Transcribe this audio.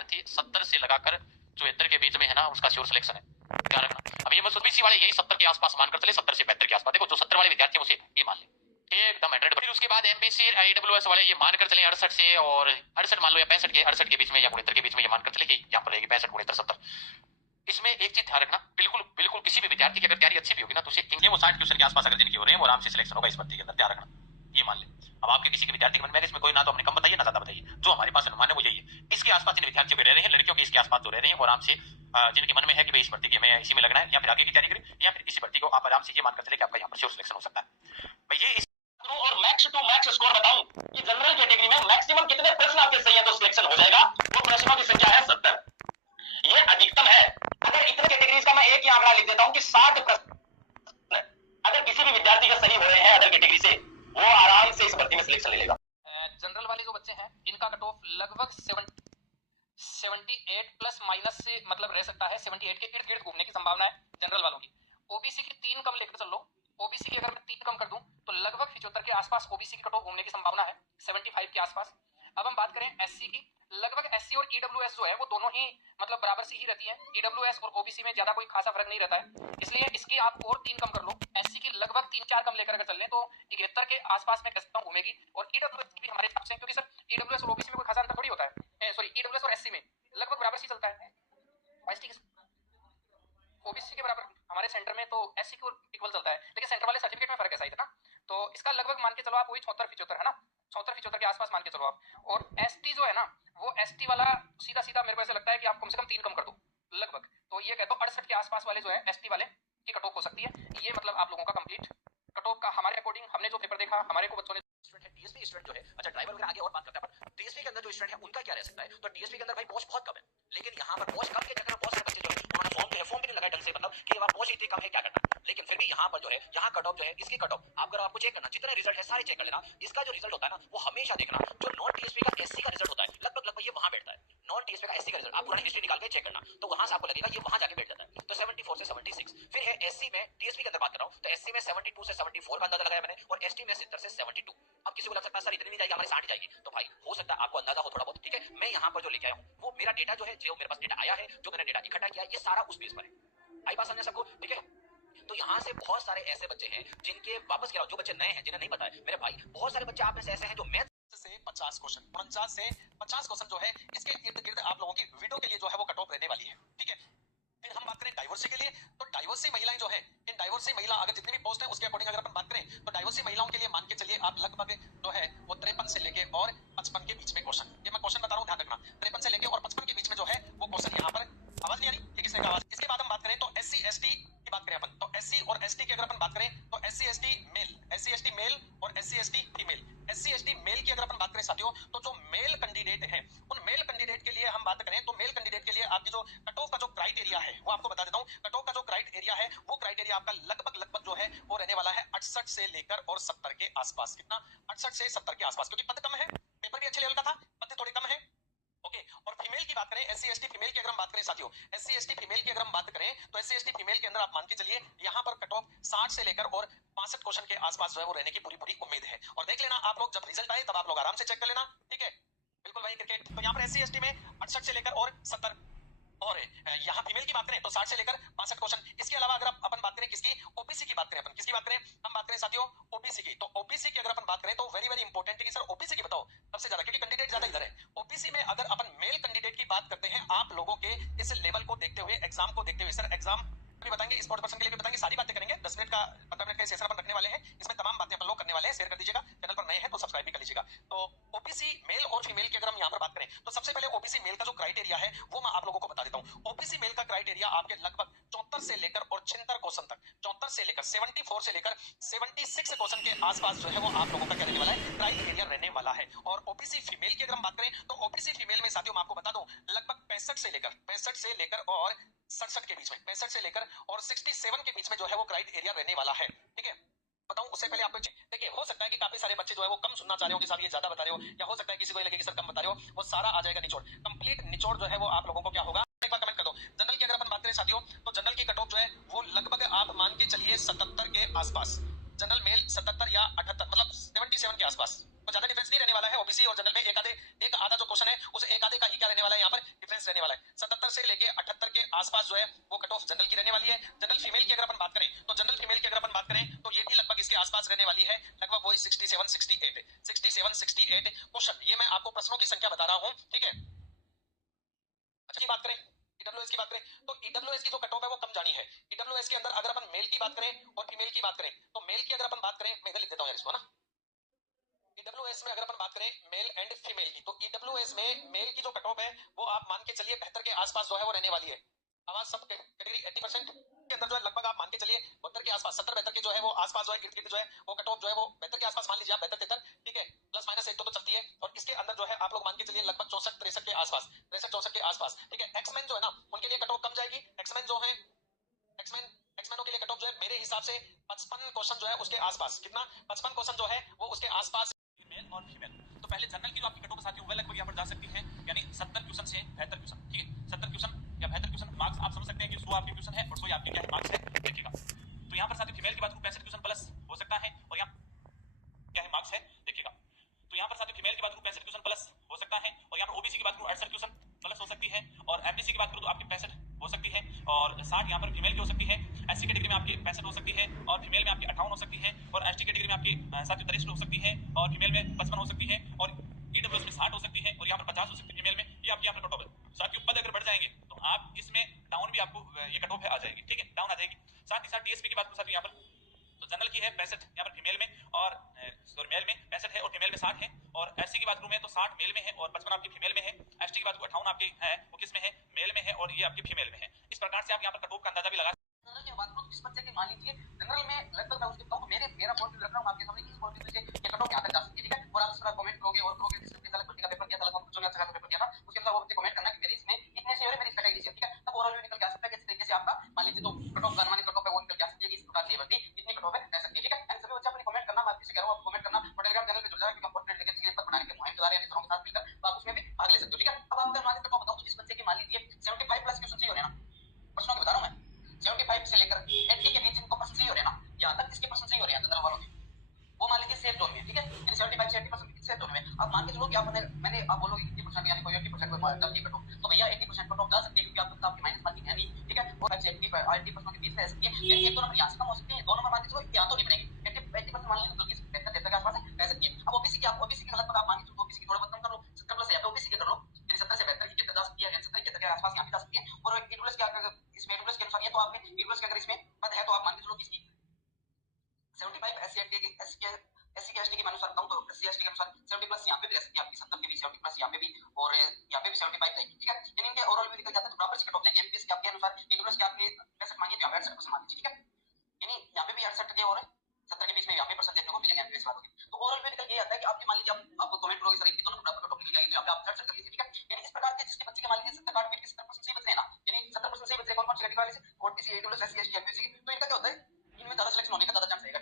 विद्यार्थी 70 से लगाकर 74 के बीच में है ना, उसका श्योर सिलेक्शन है, ध्यान रखना। अब ये मत ओबीसी वाले यही 70 के आसपास मानकर चले, 70 से 72 के आसपास, देखो जो 70 वाले विद्यार्थी उसे ये मान ले एकदम 100। फिर उसके बाद एमपीसी ईडब्ल्यूएस वाले ये मानकर चले 68 से, और 68 मान लो या 65 के बीच में या 69 के बीच में ये मानकर चले कि यहाँ पर रहेगी 65 69 70। इसमें एक चीज ध्यान रखना, बिल्कुल बिल्कुल किसी भी विद्यार्थी की अगर तैयारी अच्छी भी होगी ना, तो उसे वो 60 क्वेश्चन के आसपास अगर जिनकी हो रहे हैं वो आराम से सिलेक्शन होगा इस भर्ती के अंदर, ध्यान रखना, ये मान ले। अब आपके किसी के विद्यार्थी के मन में इसमें कोई ना तो अपने कम बताइए ना ज्यादा बताइए, जो हमारे पास अनुमान है वो यही है। इसके आसपास जिन विद्यार्थियों के रह रहे हैं, लड़कियों के इसके आसपास जो रह रहे हैं, वो आराम से जिनके मन में है कि भाई इस भर्ती की हमें इसी में लगना है, या फिर आगे की तैयारी करें, या फिर इसी भर्ती को आप आराम से ये मानकर चले कि आपका यहाँ पर श्योर सिलेक्शन हो सकता है। भाई ये और मैक्स टू मैक्स स्कोर बताऊं कि जनरल कैटेगरी में मैक्सिमम कितने प्रश्न आपके सही है तो सिलेक्शन हो जाएगा, वो प्रश्नों की संख्या है 70, ये अधिकतम है। अगर इतने कैटेगरीज का मैं एक ही आंकड़ा लिख देता हूं कि 60 प्रश्न अगर किसी भी विद्यार्थी का सही हो रहे हैं अदर कैटेगरी से, वो आराम से इस भर्ती में सिलेक्शन ले लेगा। जनरल वाले जो बच्चे हैं इनका कट ऑफ लगभग 78 प्लस माइनस से मतलब रह सकता है, 78 के इर्द गिर्द घूमने की संभावना है जनरल वालों की। ओबीसी की 3 कम लेकर चल लो, ओबीसी की अगर मैं 3 कम कर दूं तो लगभग 75 के आसपास ओबीसी की कट ऑफ घूमने की संभावना है, 75 के आसपास। अब हम बात करें एससी की, लगभग एससी और ईडब्ल्यूएस जो है वो दोनों ही मतलब बराबर सी ही रहती है, ईडब्ल्यूएस और ओबीसी में ज्यादा कोई खासा फर्क नहीं रहता है, इसलिए इसकी आप और 3 कम कर लो। एससी की लगभग 3-4 कम लेकर अगर चल लें तो 71 के आसपास में कम घूमेगी, और ईडब्ल्यूएस की भी हमारे हिसाब से, क्योंकि सर ईडब्ल्यूएस और ओबीसी में कोई खासा अंतर थोड़ी होता है, सॉरी ईडब्ल्यूएस और एससी में लगभग बराबर सी चलता है, एसटी ओबीसी के बराबर हमारे सेंटर में तो एससी को इक्वल चलता है, लेकिन सेंटर वाले सर्टिफिकेट में फर्क ऐसा ही था ना, तो इसका लगभग मान के चलो आप वही 74-75 है ना, 74-75 के आसपास मान के चलो आप। और एसटी जो है ना, वो एसटी वाला सीधा सीधा मेरे को ऐसा लगता है कि आप कम से कम 3 कम कर दो लगभग, तो ये कहता हूँ 68 के आसपास वाले जो है एसटी वाले की कट ऑफ हो सकती है। ये मतलब आप लोगों का कंप्लीट कट ऑफ का हमारे अकॉर्डिंग, हमने जो पेपर देखा हमारे को बच्चों ने स्टूडेंट है, डीएसपी स्टूडेंट जो है, अच्छा ड्राइवर वगैरह आगे और बात करते हैं, पर डीएसपी के अंदर जो स्टूडेंट है उनका क्या रह सकता है, तो डीएसपी के अंदर भाई पोस्ट बहुत कम है, लेकिन यहाँ पर पोस्ट कम के चक्कर में बहुत सारे बच्चे जो है उन्होंने फॉर्म भी नहीं लगाया ढंग से, मतलब कि वहाँ पोस्ट इतनी कम है क्या करना, लेकिन फिर भी यहाँ पर जो है यहाँ कट ऑफ जो है इसकी कट ऑफ अगर आपको चेक करना, जितने रिजल्ट है सारे चेक कर लेना, इसका जो रिजल्ट होता है ना वो हमेशा देखना जो नॉन टीएसपी का एससी का रिजल्ट होता है लगभग ये वहां बैठता है, नॉन टीएसपी का एससी का रिजल्ट आप पुरानी हिस्ट्री निकाल के चेक करना, तो वहां से आपको लगेगा ये वहां जाके बैठ जाता है, तो 74 से 76। फिर है एससी में, टीएसपी के अंदर बात कर रहा हूं, तो एससी में 72 से 74 का अंदाजा लगाया मैंने, और एसटी में 70 से 72। अब किसी को लग सकता है सर इतनी नहीं जाएगी हमारी 60 जाएगी, तो भाई हो सकता है आपको अंदाजा हो थोड़ा बहुत, ठीक है। मैं यहाँ पर जो लेके आया हूँ वो मेरा डेटा जो है, जो मेरे पास डेटा आया है, जो मैंने डेटा इकट्ठा किया, ये सारा उस बेस पर है। आई बात समझे सबको, ठीक है। तो यहाँ से बहुत सारे ऐसे बच्चे हैं जिनके वापस कह रहा हूं, जो बच्चे नए हैं जिन्हें नहीं पता है मेरे भाई, बहुत सारे बच्चे आप में से ऐसे हैं जो मैथ से 50 क्वेश्चन, 49 से 50 क्वेश्चन जो है इसके इर्द गिर्द आप लोगों की वीडियो के लिए जो है वो कट ऑफ रहने वाली है, ठीक है। फिर हम बात करें डाइवर्सी के लिए, तो डाइवर्सी महिलाएं जो है, इन डाइवर्सी महिला अगर जितनी भी पोस्ट है उसके अकॉर्डिंग अगर अपन बात करें तो डाइवर्सी महिलाओं के लिए मान के चलिए आप लगभग जो है वो 53 से लेके और 55 के बीच में क्वेश्चन, ये मैं क्वेश्चन बता रहा हूं ध्यान रखना, 53 से लेके और 55 के बीच में जो है वो क्वेश्चन यहाँ पर, आवाज नहीं आ रही ये किसने का आवाज। इसके बाद हम बात करें तो एससी एसटी की बात करें अपन, तो एससी और एसटी की अगर अपन बात करें तो SC ST male, SC ST male और SC ST female. SC ST male की अगर अपन बात करें साथियों, तो जो मेल कैंडिडेट हैं उन मेल कैंडिडेट के लिए हम बात करें तो मेल कैंडिडेट के लिए आपकी जो कट ऑफ का जो क्राइटेरिया है वो आपको बता देता हूं। कट ऑफ का जो क्राइटेरिया है वो क्राइटेरिया आपका लगभग जो है वो रहने वाला है 68 से लेकर और 70 के आसपास, कितना 68 से 70 के आसपास, क्योंकि पद कम है, पेपर भी अच्छे लेवल का था, पद थोड़े कम है, ओके। और फीमेल की बात करें, एससी एसटी फीमेल की अगर हम बात करें साथियों, एससी एसटी फीमेल की अगर हम बात करें तो एससी एसटी फीमेल के अंदर आप मान के चलिए यहाँ पर कट ऑफ 60 से लेकर और 65 क्वेश्चन के आसपास जो है वो रहने की पूरी उम्मीद है। और देख लेना आप लोग, जब रिजल्ट आए तब आप लोग आराम से चेक कर लेना, ठीक है। बिल्कुल भाई क्रिकेट, तो यहाँ पर एससी एसटी में 68 से लेकर और 70, और यहाँ फीमेल की बात करें तो 60 से लेकर 65 क्वेश्चन। इसके अलावा अगर अपन बात करें किसकी, ओबीसी की बात करें, अपन किसकी बात करें, हम बात करें साथियों ओबीसी की, तो ओबीसी की अगर अपन बात करें तो वेरी इंपॉर्टेंट है कि सर ओबीसी की बताओ सबसे ज्यादा, क्योंकि कैंडिडेट ज्यादा इधर है। ओबीसी में अगर अपन मेल कैंडिडेट की बात करते हैं आप लोगों के इस लेवल को देखते हुए, एग्जाम को देखते हुए, सर एग्जाम भी बताएंगे, स्पोर्ट पर्सन के लिए भी बताएंगे, सारी बातें करेंगे, 10 मिनट का 15 मिनट का सेशन अपन रखने वाले हैं, इसमें तमाम बातें अपन लोग करने वाले हैं। शेयर कर दीजिएगा, चैनल पर नए हैं तो सब्सक्राइब भी कर लीजिएगा। तो ओबीसी मेल और फीमेल की अगर हम यहाँ पर बात करें तो सबसे पहले ओबीसी मेल का जो क्राइटेरिया है वो मैं आप लोगों को बता देता हूँ। ओबीसी मेल का क्राइटेरिया आपके लगभग 74 से लेकर और 76 क्वेश्चन तक, 74 से लेकर 74 से लेकर 76 क्वेश्चन के आसपास जो है वो आप लोगों का क्या रहने वाला है, क्राइटेरिया रहने वाला है। और ओबीसी फीमेल की अगर हम बात करें तो ओबीसी फीमेल में साथियों मैं आपको बता दूं लगभग 65 से लेकर और 67 के बीच में, 65 से लेकर और 67 के बीच में जो है वो क्राइटेरिया रहने वाला है, ठीक है। बताऊं उससे पहले आपको देखिए, हो सकता है कि काफी सारे बच्चे जो है वो कम सुनना चाह रहे हो कि साहब ये ज्यादा बता रहे हो, या हो सकता है किसी को लगे कि सर कम बता रहे हो, वो सारा आ जाएगा निचोड़, कंप्लीट निचोड़ जो है वो आप लोगों को क्या होगा, एक बार कमेंट कर दो। जनरल की अगर अपन बात करें साथियों तो जनरल की कट ऑफ जो है वो लगभग आप मान के चलिए 77 के आसपास, जनरल मेल 77 या 78 मतलब 77 के आसपास, तो ज्यादा डिफरेंस नहीं रहने वाला है। ओबीसी और जनरल में एक एक आधा जो क्वेश्चन है उस एक आधे का ही क्या रहने वाला है, यहाँ पर डिफरेंस रहने वाला है। 77 से लेके 78 के आसपास जो है वो कट ऑफ जनरल की रहने वाली है। जनरल फीमेल की अगर अपन बात करें तो जनरल फीमेल की अगर अपन बात करें तो ये भी लगभग इसके आसपास रहने वाली है, लगभग वही 67 68 क्वेश्चन। ये मैं आपको प्रश्नों की संख्या बता रहा हूँ, ठीक है। अच्छा, बात करें ईडब्ल्यूएस की बात करें तो ईडब्ल्यूएस की जो कट ऑफ है वो कम जानी है। ईडब्ल्यूएस के अंदर अगर अपन मेल की बात करें और फीमेल की बात करें तो मेल की अगर अपन बात करें, मैं इधर लिख देता हूं यार इसको ना, ईडब्ल्यूएस में अगर अपन बात करें मेल एंड फीमेल की, तो ईडब्ल्यूएस में मेल की जो कट ऑफ है वो आप मान के चलिए 72 के आसपास जो है वो रहने वाली है। आवाज सब कैटेगरी 80% के अंदर जो है लगभग आप मान के चलिए 72 के आसपास, 70 72 के जो है वो आसपास जो है इर्द गिर्द जो है वो कट ऑफ जो है वो 72 के आसपास मान लीजिए आप, 72 73, ठीक है, प्लस माइनस एक तो चलती है। और इसके अंदर जो है आप लोग मान के चलिए लगभग 64 63 के आसपास, 63 64 के आसपास, ठीक है। एक्समैन जो है ना उनके लिए कट ऑफ कम जाएगी। एक्समैन जो है एक्समैनों के लिए कट ऑफ जो है मेरे हिसाब से 55 क्वेश्चन जो है उसके आसपास, कितना 55 क्वेश्चन जो है वो उसके आसपास, मेल और फीमेल। तो पहले जनरल की जो आपकी कट ऑफ आती है वो लगभग यहाँ पर जा सकती है, यानी 70 क्वेश्चन से 72 क्वेश्चन, ठीक है, 70 क्वेश्चन या 72 क्वेश्चन मार्क्स आप समझ सकते हैं कि 100 आपके क्वेश्चन है और 100 आपके क्या है मार्क्स है, देखिएगा। तो यहाँ पर साथ ही फीमेल की बात करूं 65 क्वेश्चन प्लस हो सकता है और यहाँ क्या है मार्क्स है, देखिएगा। तो यहाँ पर साथ ही फीमेल की बात करूं 65 क्वेश्चन प्लस हो सकता है और यहाँ पर ओबीसी की बात करूं 68 क्वेश्चन प्लस हो सकती है और एमबीसी की बात करूं तो आपकी 65 हो सकती है और 60 यहाँ पर फीमेल की हो सकती है। एससी कैटेगरी में आपकी 65 हो सकती है और फीमेल में आपकी 58 हो सकती है और एसटी कैटेगरी में आपकी 63 हो सकती है और फीमेल में 55 हो सकती है और ईडब्ल्यूएस में 60 हो सकती है और यहाँ पर 50 हो सकती है फीमेल में। ये आपकी यहाँ पर कट ऑफ है। साथ ही पद अगर बढ़ जाएंगे तो आप इसमें डाउन भी आपको ये कट ऑफ आ जाएगी, ठीक है, डाउन आ जाएगी। साथ ही साथ टीएसपी की बात करूं साथ यहाँ पर तो जनरल की है 65 यहाँ पर फीमेल में और सॉरी मेल में 65 है और फीमेल में 60 है और एससी की बात करूं मैं तो 60 मेल में है और 55 आपकी फीमेल में है। एसटी की बात करूं 58 आपकी है वो किस में है, मेल में है और ये आपकी फीमेल में है। इस प्रकार से आप यहाँ पर कट ऑफ का अंदाजा भी लगा। जनरल की बात करूं इस बच्चे की मान लीजिए जनरल में लगभग मैं उसके बताऊं तो मेरा पॉइंट रख रहा हूं आपके सामने, इस पॉइंट से ये कट ऑफ यहां तक जा सकती है, ठीक है। और आप इस पर कमेंट करोगे और करोगे जिसने पहले भर्ती का पेपर दिया था लगभग बच्चों ने अच्छा खासा पेपर दिया था उसके अंदर वो बच्चे कमेंट करना कि मेरे इसमें इतने से और मेरी कैटेगरी से, ठीक है। तब ओवरऑल निकल के आ सकता है कि इस तरीके से आपका मान लीजिए जो cut off Janwani cut off है वो निकल के आ सकती है कि इस प्रकार से भर्ती इतनी कट ऑफ है रह सकती है, ठीक है। एंड सभी बच्चे अपनी कमेंट करना, मैं आपसे कह रहा हूं आप कमेंट करना और टेलीग्राम चैनल पे जुड़ जाना क्योंकि हम कंटेंट वैकेंसी के लिए बनाने के मुहिम चला रहे हैं मित्रों के साथ मिलकर, तो आप उसमें भी भाग ले सकते हो, ठीक है। अब आपको मान लीजिए बताऊं तो जिस बच्चे की मान लीजिए 75 प्लस क्वेश्चन चाहिए हो रहे हैं ना, प्रश्नों की बता रहा हूं मैं, 75 से लेकर 80 के बीच इनको प्रश्न चाहिए हो रहे हैं ना, यहाँ तक इसके प्रश्न चाहिए हो रहे हैं जनरल वालों के, वो मान लीजिए सेफ जोन में, ठीक है, यानी 75 से 80% सेफ जोन में। अब मान के चलो कि आपने मैंने आप बोलोगे 80% यानी कोई 80% को जल्दी कटो तो भैया 80% कट ऑफ जा सकती है क्योंकि आपको आपकी माइनस मार्किंग है नहीं, ठीक है। और 80% के बीच रह सकती है, यानी एक दो नंबर यहाँ से कम हो सकती है, दो नंबर मान के चलो यहाँ तो नहीं बनेगी, 80% मान लीजिए बल्कि 73 के आसपास रह सकती है। अब ओबीसी की लगभग आप मान के चलो ओबीसी की थोड़ा बहुत कम कर लो, 70 प्लस या ओबीसी के कर लो, यानी 70 से 72 की कितना जा सकती है, यानी 70 के आसपास यहाँ पे जा सकती है। और ईडब्ल्यूएस के अगर इसमें ईडब्ल्यूएस के अनुसार ये तो आपके ईडब्ल्यूएस के अगर इसमें पद है तो आप मान के चलो कि इसकी 75 एससी के एसटी के अनुसार बताऊं तो एससी एसटी के अनुसार 70 प्लस यहाँ पे भी रह सकती है आपकी, 70 के भी 70 प्लस यहाँ पे भी और यहाँ पे भी 75 रहेगी, ठीक है। यानी इनके ओवरऑल भी निकल जाता है तो बराबर से कट ऑफ जाएगी। एमपीएस के आपके अनुसार ईडब्ल्यूएस के आपने 65 मांगे तो यहाँ पे 68% मान लीजिए, ठीक है। यानी यहाँ पे भी 68 के और 70 के बीच में यहाँ पे परसेंट देखने को मिलेंगे एमपीएस वालों के। तो ओवरऑल में निकल के आता है कि आपकी मान लीजिए आप कमेंट करोगे सर इतनी दोनों बराबर कट ऑफ निकल जाएगी तो यहाँ पे आप 68 कर लीजिए, ठीक है। यानी इस प्रकार के जिसके बच्चे के मान लीजिए 70 काट पीट के 70% सही बच रहे हैं ना, यानी 70% सही बच रहे कौन कौन सी कैटेगरी वाले से, OTC EWS SC ST MPS की, तो इनका क्या होता है इनमें ज्यादा सिलेक्शन होने का ज्यादा चांस रहेगा।